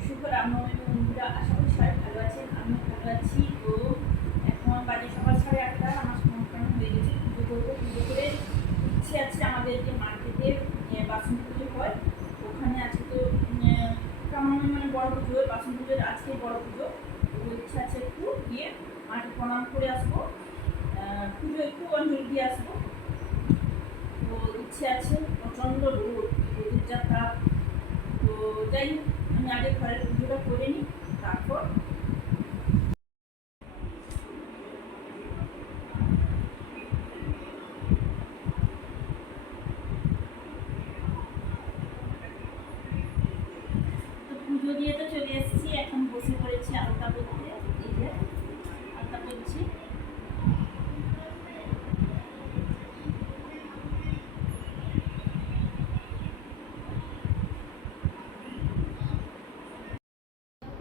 শুভ রামনবমী বন্ধুরা আশা করি সবাই ভালো আছেন আমি ভালো আছি তো এখন বাজে সকাল সাড়ে আটটা আমার সমর্পণ হয়ে গেছে পুজো করব পুজো করে ইচ্ছে আছে আমাদের যে মার্কেটে বাসন পুজো হয় ওখানে আছে তো উম, রামনবমী মানে বড় পুজো বাসন পুজোর আজকে বড় পুজো তো ইচ্ছে আছে একটু গিয়ে মাকে প্রণাম করে আসব। পুজো একটু অঞ্জলি দিয়ে আসব। তো ইচ্ছে আছে, প্রচণ্ড রোদ, রোদের যা তাপ তো যাই আমি আগে ঘরের পুজোটা করে নিই, তারপর তো পুজো দিয়ে তো চলে এসেছি এখন বসে পড়েছি আলতা করতে এই যে আলতা করছি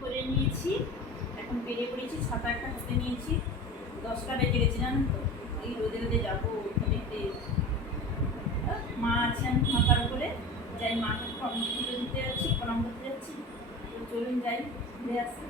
করে নিয়েছি এখন বেরিয়ে পড়েছি সাত আটটা হাতে নিয়েছি দশটা বেজে গেছিলাম তো? এই রোদে রোদে যাব, ওখানে মা আছেন মাথার উপরে। যাই, মাকে ফর্ম দিতে যাচ্ছি ফর্ম করতে যাচ্ছি। চলুন, যাই, ঘুরে আসি।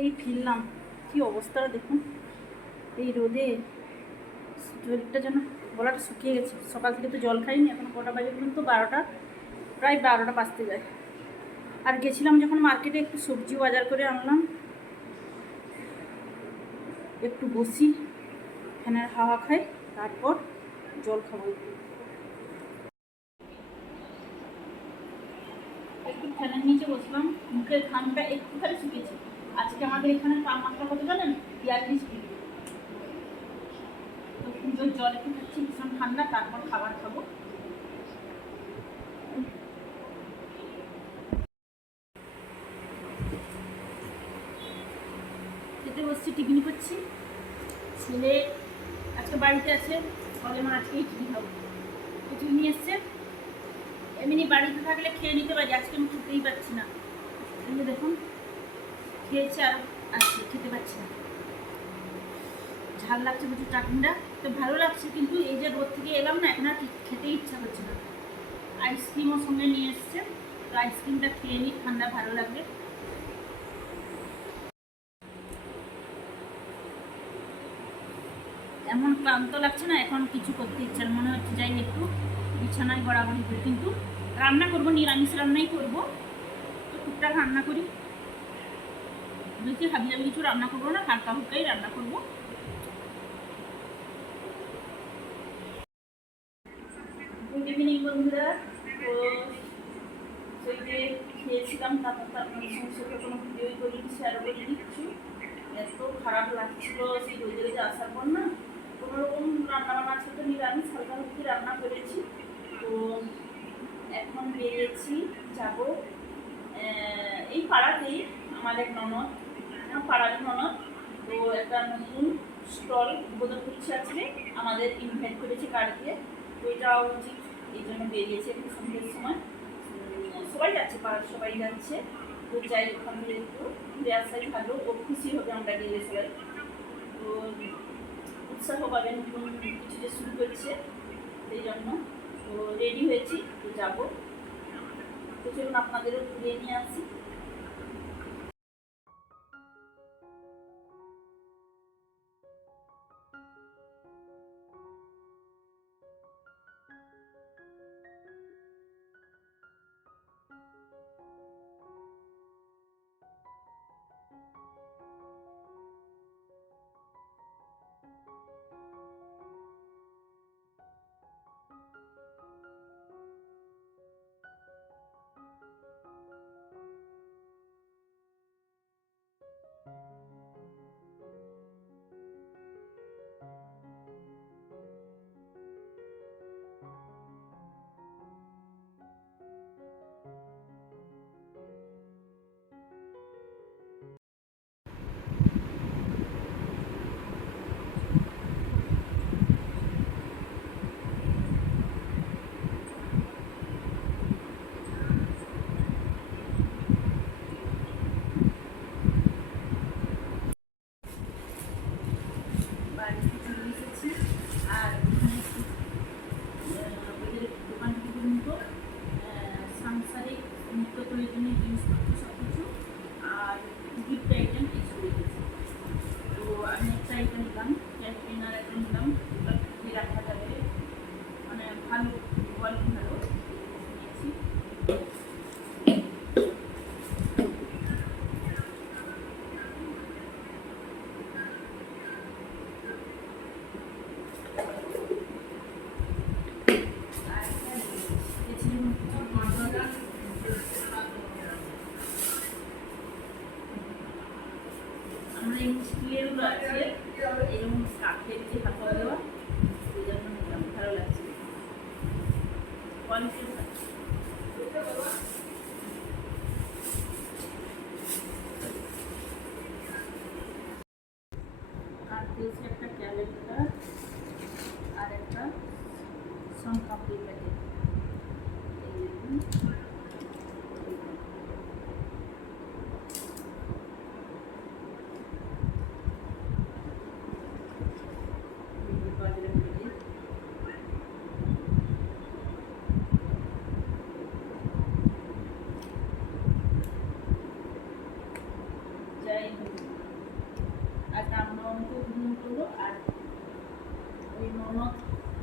এই ফিরলাম। কি অবস্থাটা দেখুন। এই রোদে শরীরটা যেন গলাটা শুকিয়ে গেছে। সকাল থেকে তো জল খাইনি, এখন কটা বাজে পর্যন্ত বারোটা, প্রায় বারোটা বাজতে যায়। আর গেছিলাম যখন মার্কেটে একটু সবজি বাজার করে আনলাম। একটু বসি ফ্যানের হাওয়া খাই, তারপর জল খাব। একটু ফ্যানের নিচে বসলাম, মুখের ঘামটা একটুখানি শুকিয়েছে। আজকে আমাদের এখানে তাপমাত্রা কত জানেন? বিয়াল্লিশ ডিগ্রি। তো পুজোর জল একটু খাচ্ছি, ভীষণ ঠান্ডা, তারপর খাবার খাব। খেতে বসছি, টিফিন করছি। ছেলে আজকে বাড়িতে আছে, বলে, মা, আজকে ইডলি খাব। ইডলি নিয়ে এসছে। এমনি বাড়িতে থাকলে খেয়ে নিতে পারি, আজকে আমি খেতেই পারছি না। দেখুন খেয়েছে আর আসছে খেতে পারছি না। ঝাল লাগছে তো ভালো লাগছে, কিন্তু এই যে রোদ থেকে এলাম না, এখন আর খেতে ইচ্ছা করছে না। আইসক্রিমও সঙ্গে নিয়ে এসছে। তো আইসক্রিমটা খেয়ে নিই, ঠান্ডা ভালো লাগবে। এমন ক্লান্ত লাগছে না, এখন কিছু করতে ইচ্ছা মনে হচ্ছে যাই একটু বিছানায় গড়াগড়ি করি, কিন্তু রান্না করব, নিরামিষ রান্নাই করব। তো টুকটাক রান্না করি। বেশি হাবি জাবি কিছু রান্না করব না, হালকা হুলকাই রান্না করব। গুড ইভিনিং বন্ধুরা। তো খেয়েছিলাম তো আপনাদের সঙ্গে সাথে কোনো ভিডিওই করিনি করিনি কিছু। এত খারাপ লাগছিল সেই আসার পর না, কোনো রকম রান্না বান্না আজকে তো নিরামিষ, হালকা হুলকি রান্না করেছি। তো এখন বেরিয়েছি, যাব এই পাড়াতেই, আমার এক ননদ। আমার পাড়ার ননদ তো একটা নতুন স্টল উদ্বোধন করছে আজকে। আমাদের ইনভাইট করেছে গাড়িতে তো এটা উচিত এই জন্য বেরিয়েছে একটু সন্ধ্যের সময়। সবাই যাচ্ছে, পাড়ার সবাই যাচ্ছে। তো যাই ওখান থেকে একটু ঘুরে আসাই ভালো ও খুশি হবে আমরা গেলে সবাই। তো উৎসাহ পাবে নতুন কিছু যে শুরু করছে, সেই জন্য। তো রেডি হয়েছি, তো যাব। তো চলুন আপনাদেরও ঘুরিয়ে নিয়ে আসি। এটা নিলাম ক্যান্টিনার একটা নিলাম ওটা ফ্রিজে রাখা যাবে মানে ভালো কোয়ালিটি ভালো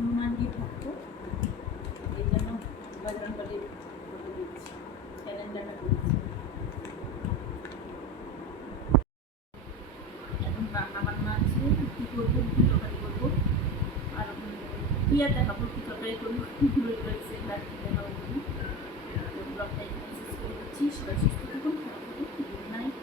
হনুমানজি ভক্ত এই জন্য বজরং বলির ক্যালেন্ডারটা করেছি এখন রান্না বান্না আছে করব আর করব? শেষ করে সবাই সুস্থ থাকুন থাকুন, গুড নাইট।